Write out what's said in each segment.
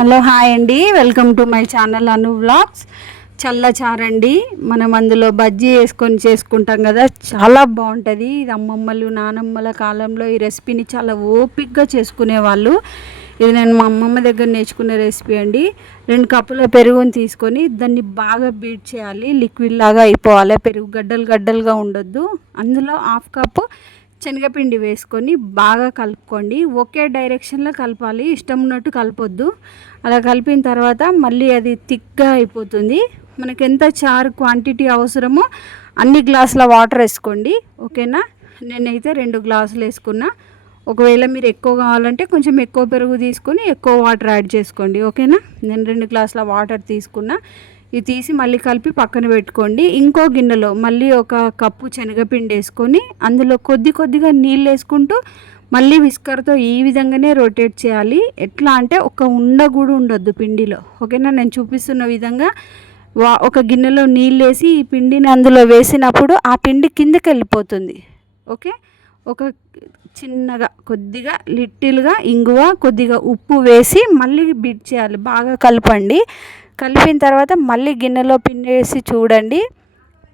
Hello hi అండి, welcome to my channel Anu vlogs. చల్లచారండి, మనం అందులో బజ్జీ వేసుకొని చేసుకుంటాం కదా, చాలా బాగుంటుంది. ఇది అమ్మమ్మలు నానమ్మల కాలంలో ఈ రెసిపీని చాలా ఓపిక్గా చేసుకునేవాళ్ళు. ఇది నేను మా అమ్మమ్మ దగ్గర నేర్చుకునే రెసిపీ అండి. 2 కప్పుల పెరుగుని తీసుకొని దాన్ని బాగా బీట్ చేయాలి, లిక్విడ్ లాగా అయిపోవాలి. పెరుగు గడ్డలు గడ్డలుగా ఉండొద్దు. అందులో 1/2 కప్పు శనగపిండి వేసుకొని బాగా కలుపుకోండి. ఒకే డైరెక్షన్లో కలపాలి, ఇష్టం ఉన్నట్టు కలపొద్దు. అలా కలిపిన తర్వాత మళ్ళీ అది థిక్గా అయిపోతుంది. మనకి ఎంత చారు క్వాంటిటీ అవసరమో అన్ని గ్లాసుల వాటర్ వేసుకోండి, ఓకేనా. నేనైతే 2 గ్లాసులు వేసుకున్నా. ఒకవేళ మీరు ఎక్కువ కావాలంటే కొంచెం ఎక్కువ పెరుగు తీసుకొని ఎక్కువ వాటర్ యాడ్ చేసుకోండి, ఓకేనా. నేను 2 గ్లాసుల వాటర్ తీసుకున్నా. ఇది తీసి మళ్ళీ కలిపి పక్కన పెట్టుకోండి. ఇంకో గిన్నెలో మళ్ళీ 1 కప్పు శనగపిండి వేసుకొని అందులో కొద్దిగా నీళ్ళు వేసుకుంటూ మళ్ళీ విస్కర్తో ఈ విధంగానే రొటేట్ చేయాలి. ఎట్లా అంటే ఒక ఉండ కూడా ఉండొద్దు పిండిలో, ఓకేనా. నేను చూపిస్తున్న విధంగా ఒక గిన్నెలో నీళ్ళు వేసి ఈ పిండిని అందులో వేసినప్పుడు ఆ పిండి కిందకి వెళ్ళిపోతుంది, ఓకే. ఒక చిన్నగా కొద్దిగా లిటిల్గా ఇంగువ, కొద్దిగా ఉప్పు వేసి మళ్ళీ బీట్ చేయాలి, బాగా కలపండి. కలిపిన తర్వాత మళ్ళీ గిన్నెలో పిండి వేసి చూడండి.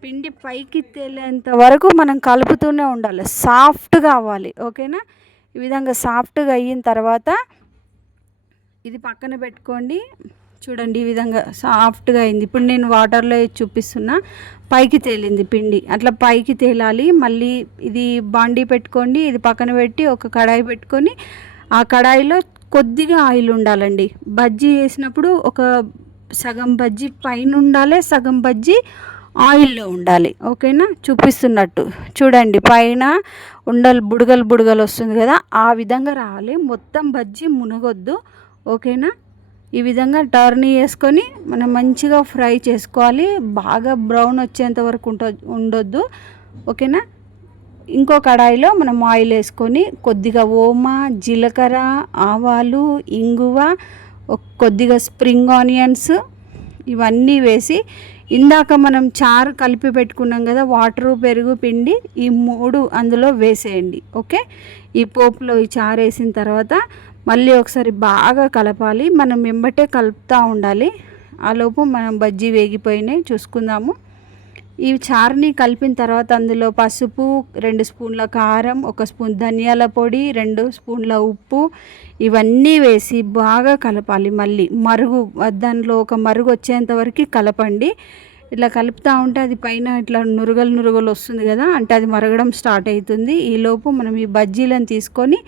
పిండి పైకి తేలేంత వరకు మనం కలుపుతూనే ఉండాలి, సాఫ్ట్గా అవ్వాలి, ఓకేనా. ఈ విధంగా సాఫ్ట్గా అయిన తర్వాత ఇది పక్కన పెట్టుకోండి. చూడండి, ఈ విధంగా సాఫ్ట్గా అయింది. ఇప్పుడు నేను వాటర్లో చూపిస్తున్నా, పైకి తేలింది పిండి. అట్లా పైకి తేలాలి. మళ్ళీ ఇది బాండీ పెట్టుకోండి, ఇది పక్కన పెట్టి ఒక కడాయి పెట్టుకొని ఆ కడాయిలో కొద్దిగా ఆయిల్ ఉండాలండి. బజ్జీ వేసినప్పుడు ఒక సగం బజ్జీ పైన ఉండాలి, సగం బజ్జీ ఆయిల్లో ఉండాలి, ఓకేనా. చూపిస్తున్నట్టు చూడండి, పైన బుడగలు వస్తుంది కదా, ఆ విధంగా రావాలి. మొత్తం బజ్జీ మునగొద్దు, ఓకేనా. ఈ విధంగా టర్న్ చేసుకొని మనం మంచిగా ఫ్రై చేసుకోవాలి. బాగా బ్రౌన్ వచ్చేంత వరకు ఉండొద్దు, ఓకేనా. ఇంకో కడాయిలో మనం ఆయిల్ వేసుకొని కొద్దిగా ఓమా, జీలకర్ర, ఆవాలు, ఇంగువ, కొద్దిగా స్ప్రింగ్ ఆనియన్స్ ఇవన్నీ వేసి ఇందాక మనం చారు కలిపి పెట్టుకున్నాం కదా, వాటరు, పెరుగు, పిండి, ఈ 3 అందులో వేసేయండి, ఓకే. ఈ పోపులో ఈ చారు వేసిన తర్వాత మళ్ళీ ఒకసారి బాగా కలపాలి. మనం వెంబటే కలుపుతూ ఉండాలి. ఆలోపు మనం బజ్జీ వేగిపోయినాయి చూసుకుందాము. ఈ చారుని కలిపిన తర్వాత అందులో పసుపు, 2 స్పూన్ల కారం, 1 స్పూన్ ధనియాల పొడి, 2 స్పూన్ల ఉప్పు ఇవన్నీ వేసి బాగా కలపాలి. మళ్ళీ దానిలో ఒక మరుగు వచ్చేంత వరకు కలపండి. ఇట్లా కలుపుతూ ఉంటే అది పైన ఇట్లా నురగలు వస్తుంది కదా, అంటే అది మరగడం స్టార్ట్ అవుతుంది. ఈలోపు మనం ఈ బజ్జీలను తీసుకొని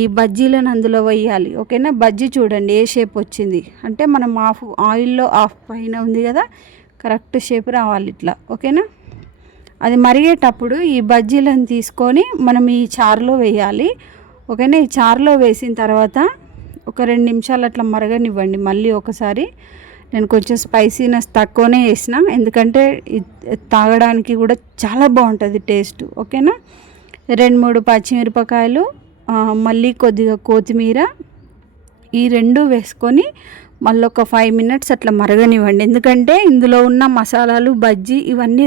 ఈ బజ్జీలను అందులో వేయాలి, ఓకేనా. బజ్జీ చూడండి ఏ షేప్ వచ్చింది అంటే మనం ఆయిల్లో పైన ఉంది కదా, కరెక్ట్ షేప్ రావాలి ఇట్లా, ఓకేనా. అది మరిగేటప్పుడు ఈ బజ్జీలను తీసుకొని మనం ఈ చారులో వేయాలి, ఓకేనా. ఈ చారులో వేసిన తర్వాత ఒక 2 నిమిషాలు అట్లా మరగనివ్వండి. మళ్ళీ ఒకసారి నేను కొంచెం స్పైసీనెస్ తక్కువనే వేసిన, ఎందుకంటే తాగడానికి కూడా చాలా బాగుంటుంది టేస్ట్, ఓకేనా. 2-3 పచ్చిమిరపకాయలు, మళ్ళీ కొద్దిగా కొత్తిమీర, ఈ 2 వేసుకొని మళ్ళీ ఒక 5 మినిట్స్ అట్లా మరగనివ్వండి. ఎందుకంటే ఇందులో ఉన్న మసాలాలు, బజ్జీ ఇవన్నీ